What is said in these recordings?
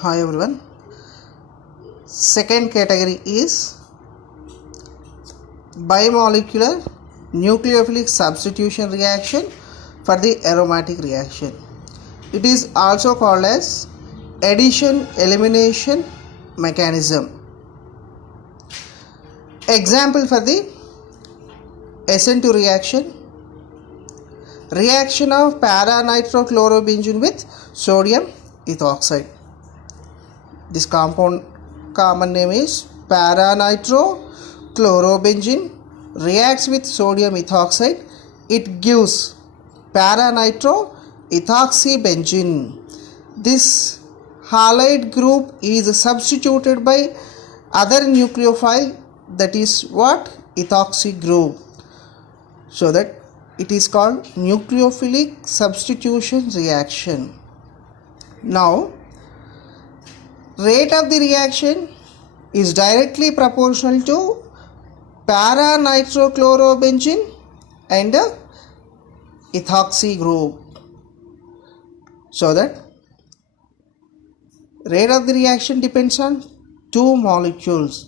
Hi everyone. Second category is bimolecular nucleophilic substitution reaction for the aromatic reaction. It is also called as addition elimination mechanism. Example for the SN2 reaction of para-nitrochlorobenzene with sodium ethoxide. This compound common name is para-nitrochlorobenzene reacts with sodium ethoxide. It gives para-nitroethoxybenzene. This halide group is substituted by other nucleophile, that is what? Ethoxy group. So that it is called nucleophilic substitution reaction. Now, rate of the reaction is directly proportional to para-nitrochlorobenzene and ethoxy group. So that rate of the reaction depends on two molecules.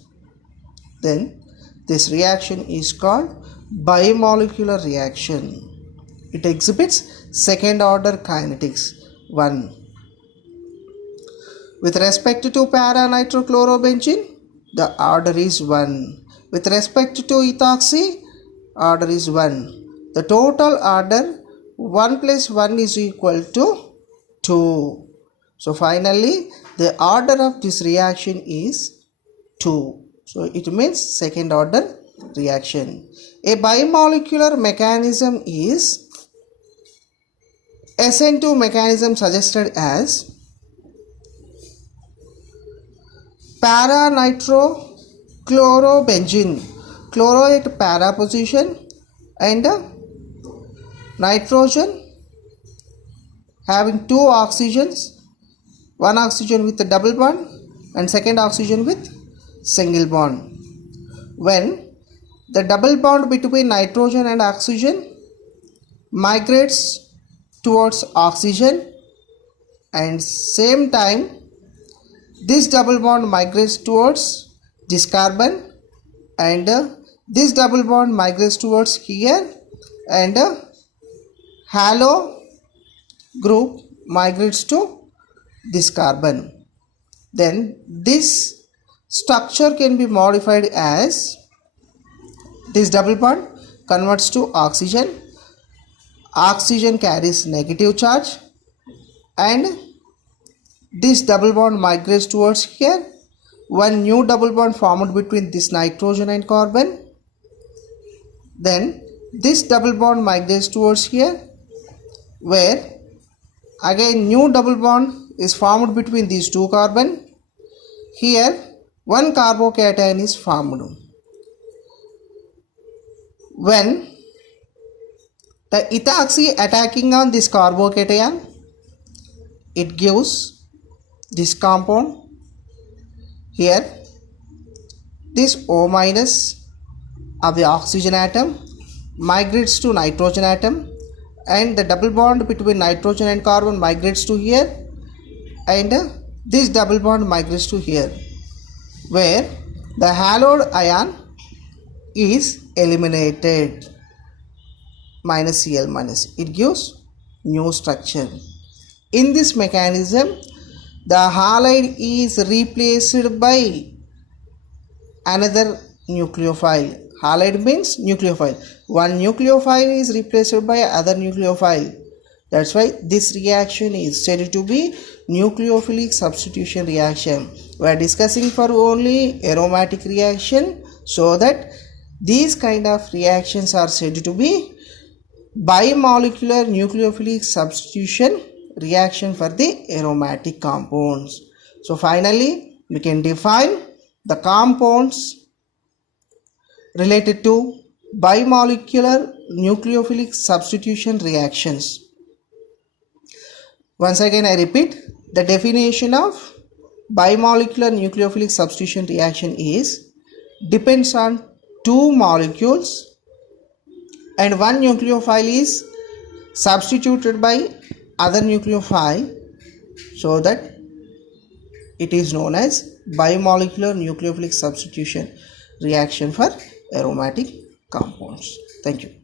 Then this reaction is called bimolecular reaction. It exhibits second order kinetics 1. With respect to para-nitrochlorobenzene, the order is 1. With respect to ethoxy, order is 1. The total order 1 plus 1 is equal to 2. So finally, the order of this reaction is 2. So it means second order reaction. A bimolecular mechanism is SN2 mechanism suggested as para-nitrochlorobenzene, chloro at para position and nitrogen having two oxygens, one oxygen with a double bond and second oxygen with single bond. When the double bond between nitrogen and oxygen migrates towards oxygen and same time this double bond migrates towards this carbon and this double bond migrates towards here and halo group migrates to this carbon. Then this structure can be modified as this double bond converts to oxygen. Oxygen carries negative charge and this double bond migrates towards here. One new double bond formed between this nitrogen and carbon. Then this double bond migrates towards here, where again new double bond is formed between these two carbon. Here one carbocation is formed. When the ethoxy attacking on this carbocation, it gives this compound. Here this O minus of the oxygen atom migrates to nitrogen atom and the double bond between nitrogen and carbon migrates to here and this double bond migrates to here, where the halide ion is eliminated, minus Cl minus. It gives new structure. In this mechanism, the halide is replaced by another nucleophile. Halide means nucleophile. One nucleophile is replaced by other nucleophile. That's why this reaction is said to be nucleophilic substitution reaction. We are discussing for only aromatic reaction, so that these kind of reactions are said to be bimolecular nucleophilic substitution reaction for the aromatic compounds. So finally, we can define the compounds related to bimolecular nucleophilic substitution reactions. Once again I repeat, the definition of bimolecular nucleophilic substitution reaction is depends on two molecules and one nucleophile is substituted by other nucleophile, so that It is known as bimolecular nucleophilic substitution reaction for aromatic compounds. Thank you.